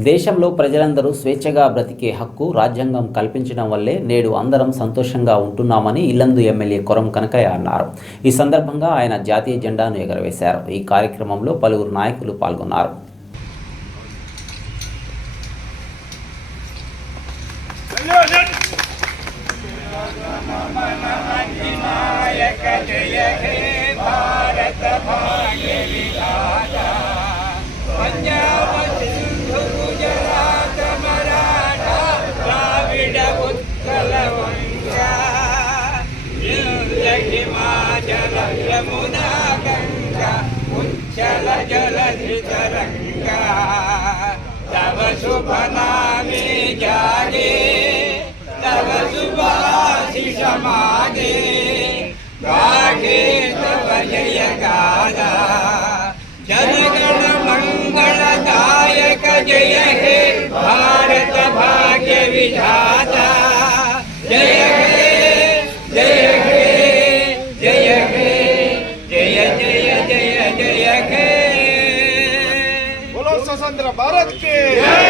దేశంలో ప్రజలందరూ స్వేచ్ఛగా బ్రతికే హక్కు రాజ్యాంగం కల్పించడం వల్లే నేడు అందరం సంతోషంగా ఉంటున్నామని ఇల్లందు ఎమ్మెల్యే కొరం కనకయ్య అన్నారు ఈ సందర్భంగా ఆయన జాతీయ జెండాను ఎగరవేశారు ఈ కార్యక్రమంలో పలువురు నాయకులు పాల్గొన్నారు హిమాచల जलमुदा गङ्गा उज्जल जलङ्गा तव सुभना जागे तव सुभाषि समागे। तव जय गादा जनगण मङ्गल जय हे भारत भाग्य विधा स्वतंत्र भारत की